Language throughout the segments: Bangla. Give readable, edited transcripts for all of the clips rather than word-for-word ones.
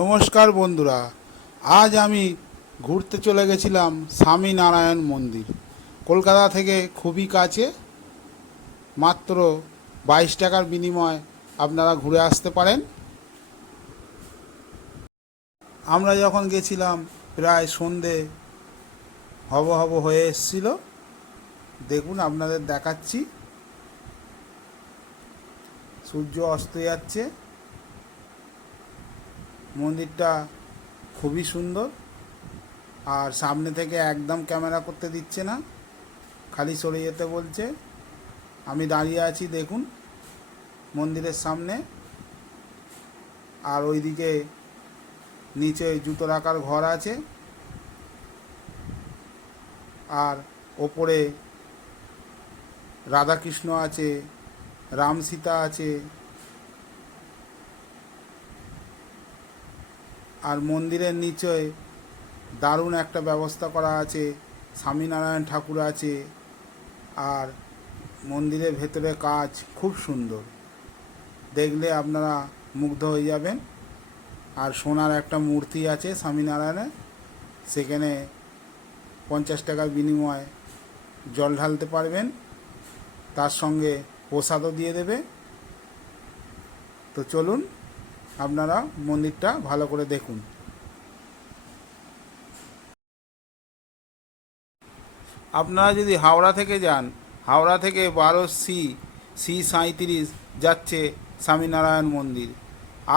নমস্কার বন্ধুরা, আজ আমি ঘুরতে চলে গেছিলাম স্বামীনারায়ণ মন্দির। কলকাতা থেকে খুবই কাছে, মাত্র 22 টাকার বিনিময়ে আপনারা ঘুরে আসতে পারেন। আমরা যখন গেছিলাম প্রায় সন্ধে হব হব হয়ে এসেছিল। দেখুন, আপনাদের দেখাচ্ছি, সূর্য অস্ত যাচ্ছে। মন্দিরটা খুবই সুন্দর, আর সামনে থেকে একদম ক্যামেরা করতে দিচ্ছে না, খালি সরে যেতে বলছে। আমি দাঁড়িয়ে আছি, দেখুন, মন্দিরের সামনে। আর ওইদিকে নিচে জুতো রাখার ঘর আছে, আর ওপরে রাধাকৃষ্ণ আছে, রাম সীতা আছে। আর মন্দিরের নিচে দারুণ একটা ব্যবস্থা করা আছে, স্বামীনারায়ণ ঠাকুর আছে। আর মন্দিরের ভেতরে কাজ খুব সুন্দর, দেখলে আপনারা মুগ্ধ হয়ে যাবেন। আর সোনার একটা মূর্তি আছে স্বামীনারায়ণের, সেখানে 50 টাকার বিনিময়ে জল ঢালতে পারবেন, তার সঙ্গে প্রসাদও দিয়ে দেবে। তো চলুন, আপনারা মন্দিরটা ভালো করে দেখুন। আপনারা যদি হাওড়া থেকে যান, হাওড়া থেকে 12C37 যাচ্ছে স্বামীনারায়ণ মন্দির।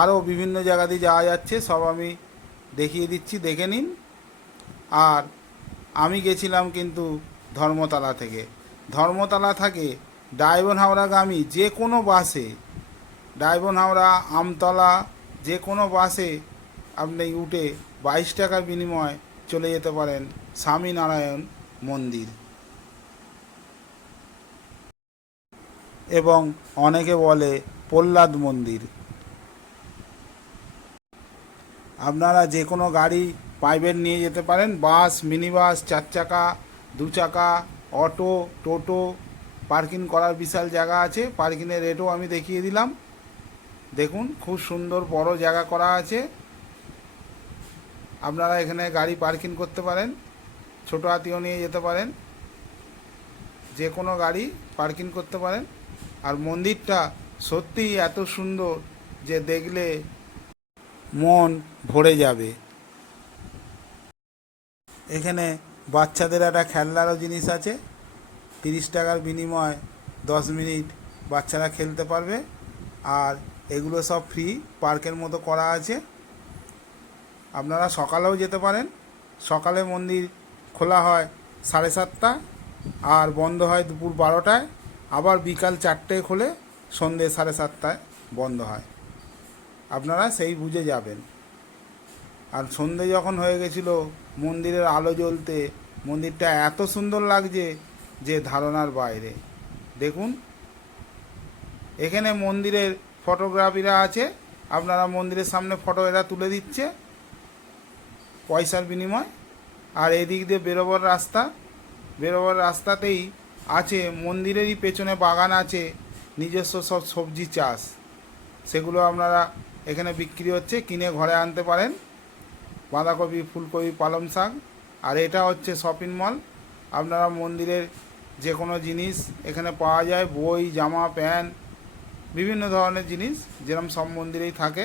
আরও বিভিন্ন জায়গা দিয়ে যাওয়া যাচ্ছে, সব আমি দেখিয়ে দিচ্ছি, দেখে নিন। আর আমি গেছিলাম কিন্তু ধর্মতলা থেকে। ধর্মতলা থেকে ডায়মন্ড হাওড়াগামী যে কোনো বাসে, ডায়মন্ড হাওড়া, আমতলা, যে কোনো বাসে আপনি উঠে 22 টাকার বিনিময়ে চলে যেতে পারেন স্বামীনারায়ণ মন্দির। এবং অনেকে বলে প্রহ্লাদ মন্দির। আপনারা যে কোনো গাড়ি প্রাইভেট নিয়ে যেতে পারেন, বাস, মিনি বাস, 4 চাকা, 2 চাকা, অটো, টোটো। পার্কিং করার বিশাল জায়গা আছে, পার্কিংয়ের রেটও আমি দেখিয়ে দিলাম। দেখুন, খুব সুন্দর বড় জায়গা করা আছে। আপনারা এখানে গাড়ি পার্কিং করতে পারেন, ছোটো হাতিও নিয়ে যেতে পারেন, যে কোনো গাড়ি পার্কিং করতে পারেন। আর মন্দিরটা সত্যিই এত সুন্দর যে দেখলে মন ভরে যাবে। এখানে বাচ্চাদের একটা খেলনারও জিনিস আছে, 30 টাকার বিনিময়ে 10 মিনিট বাচ্চারা খেলতে পারবে। আর এগুলো সব ফ্রি, পার্কের মতো করা আছে। আপনারা সকালেও যেতে পারেন, সকালে মন্দির খোলা হয় 7:30, আর বন্ধ হয় দুপুর 12টায়। আবার বিকাল 4টায় খোলে, সন্ধ্যে 7:30টায় বন্ধ হয়। আপনারা সেই বুঝে যাবেন। আর সন্ধে যখন হয়ে গেছিল, মন্দিরের আলো জ্বলতে মন্দিরটা এত সুন্দর লাগছে যে ধারণার বাইরে। দেখুন, এখানে মন্দিরের ফটোগ্রাফিরা আছে, আপনারা মন্দিরের সামনে ফটো এরা তুলে দিচ্ছে পয়সার বিনিময়। আর এদিক দিয়ে বেরোবার রাস্তাতেই আছে, মন্দিরেরই পেছনে বাগান আছে, নিজস্ব সব সবজি চাষ। সেগুলো আপনারা এখানে বিক্রি হচ্ছে, কিনে ঘরে আনতে পারেন। বাঁধাকপি, ফুলকপি, পালং শাক। আর এটা হচ্ছে শপিং মল, আপনারা মন্দিরের যে কোনো জিনিস এখানে পাওয়া যায়, বই, জামা, প্যান্ট, বিভিন্ন ধরনের জিনিস যেরকম সব মন্দিরেই থাকে।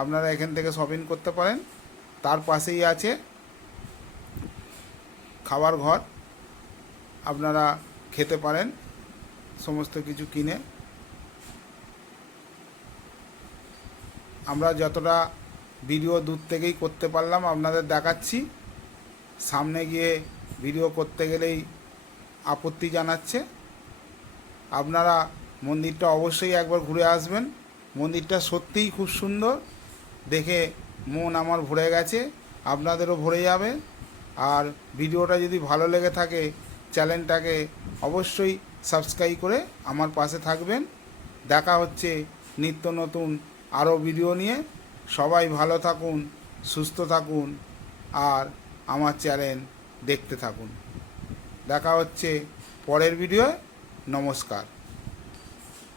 আপনারা এখান থেকে শপিং করতে পারেন। তার পাশেই আছে খাবার ঘর, আপনারা খেতে পারেন সমস্ত কিছু কিনে। আমরা যতটা ভিডিও দূর থেকেই করতে পারলাম আপনাদের দেখাচ্ছি, সামনে গিয়ে ভিডিও করতে গেলেই আপত্তি জানাচ্ছে। আপনারা মন্দিরটা অবশ্যই একবার ঘুরে আসবেন। মন্দিরটা সত্যিই খুব সুন্দর, দেখে মন আমার ভরে গেছে, আপনাদেরও ভরে যাবে। আর ভিডিওটা যদি ভালো লেগে থাকে, চ্যানেলটাকে অবশ্যই সাবস্ক্রাইব করে আমার পাশে থাকবেন। দেখা হচ্ছে নিত্য নতুন আরও ভিডিও নিয়ে। সবাই ভালো থাকুন, সুস্থ থাকুন, আর আমার চ্যানেল দেখতে থাকুন। দেখা হচ্ছে পরের ভিডিওয়। নমস্কার।